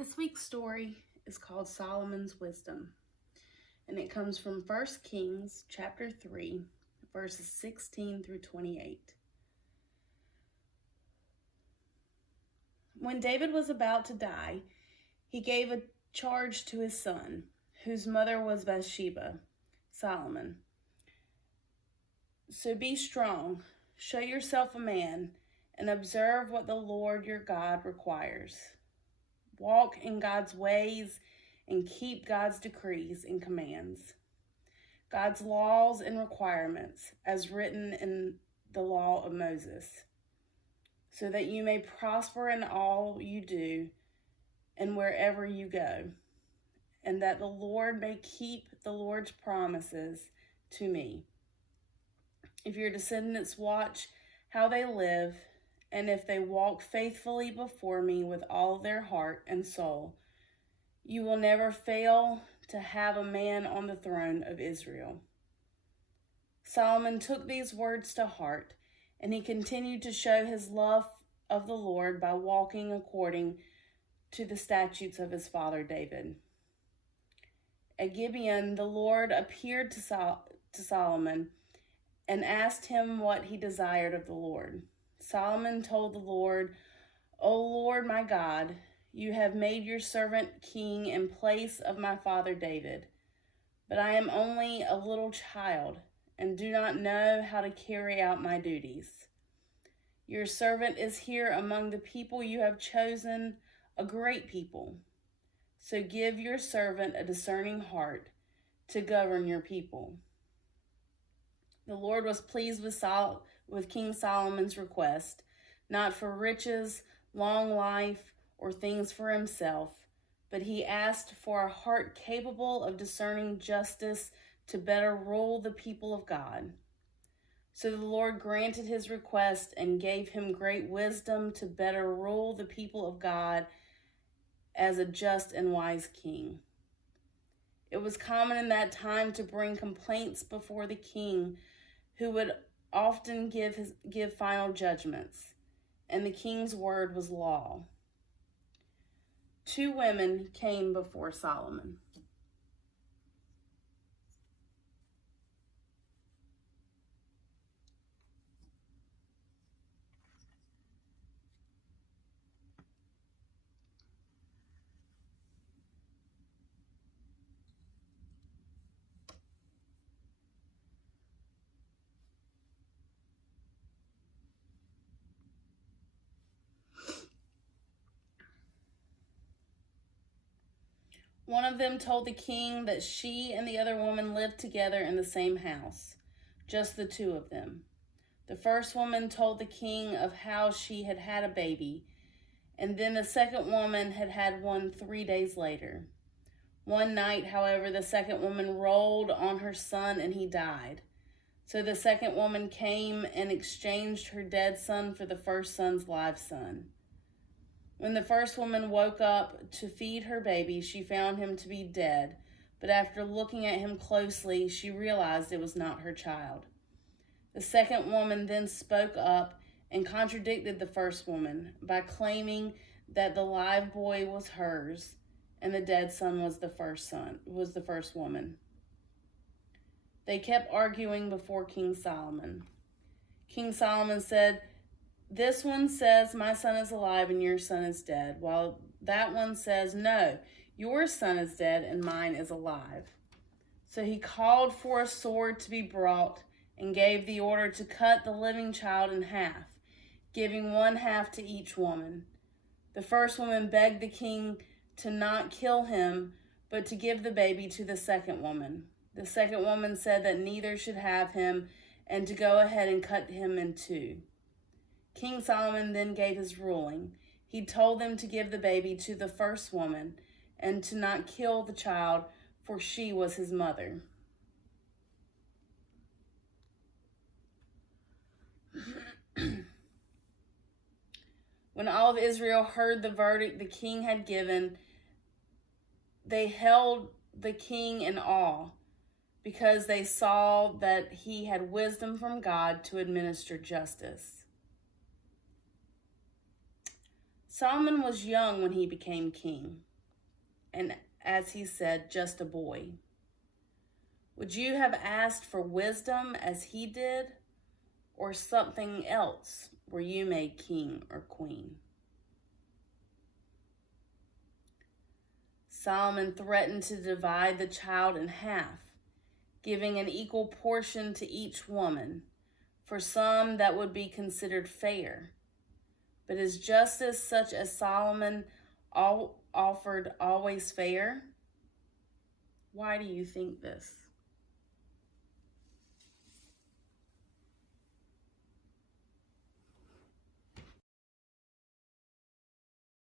This week's story is called Solomon's Wisdom, and it comes from 1 Kings chapter 3, verses 16 through 28. When David was about to die, he gave a charge to his son, whose mother was Bathsheba, Solomon. So be strong, show yourself a man, and observe what the Lord your God requires. Walk in God's ways and keep God's decrees and commands, God's laws and requirements as written in the law of Moses, so that you may prosper in all you do and wherever you go, and that the Lord may keep the Lord's promises to me. If your descendants watch how they live, and if they walk faithfully before me with all their heart and soul, you will never fail to have a man on the throne of Israel. Solomon took these words to heart, and he continued to show his love of the Lord by walking according to the statutes of his father David. At Gibeon, the Lord appeared to Solomon and asked him what he desired of the Lord. Solomon told the Lord, "O Lord my God, you have made your servant king in place of my father David, but I am only a little child and do not know how to carry out my duties. Your servant is here among the people you have chosen, a great people. So give your servant a discerning heart to govern your people." The Lord was pleased with King Solomon's request, not for riches, long life, or things for himself, but he asked for a heart capable of discerning justice to better rule the people of God. So the Lord granted his request and gave him great wisdom to better rule the people of God as a just and wise king. It was common in that time to bring complaints before the king, who would often give final judgments, and the king's word was law. 2 women came before Solomon. One of them told the king that she and the other woman lived together in the same house, just the 2 of them. The first woman told the king of how she had had a baby, and then the second woman had had one 3 days later. One night, however, the second woman rolled on her son and he died. So the second woman came and exchanged her dead son for the first son's live son. When the first woman woke up to feed her baby, she found him to be dead, but after looking at him closely, she realized it was not her child. The second woman then spoke up and contradicted the first woman by claiming that the live boy was hers and the dead son was the first woman. They kept arguing before King Solomon. King Solomon said, "This one says my son is alive and your son is dead, while that one says, no, your son is dead and mine is alive." So he called for a sword to be brought and gave the order to cut the living child in half, giving 1/2 to each woman. The first woman begged the king to not kill him, but to give the baby to the second woman. The second woman said that neither should have him and to go ahead and cut him in 2. King Solomon then gave his ruling. He told them to give the baby to the first woman and to not kill the child, for she was his mother. When all of Israel heard the verdict the king had given, they held the king in awe because they saw that he had wisdom from God to administer justice. Solomon was young when he became king, and as he said, just a boy? Would you have asked for wisdom as he did, or something else were you made king or queen? Solomon threatened to divide the child in half, giving an equal portion to each woman. For some, that would be considered fair. But is justice such as Solomon offered always fair? Why do you think this?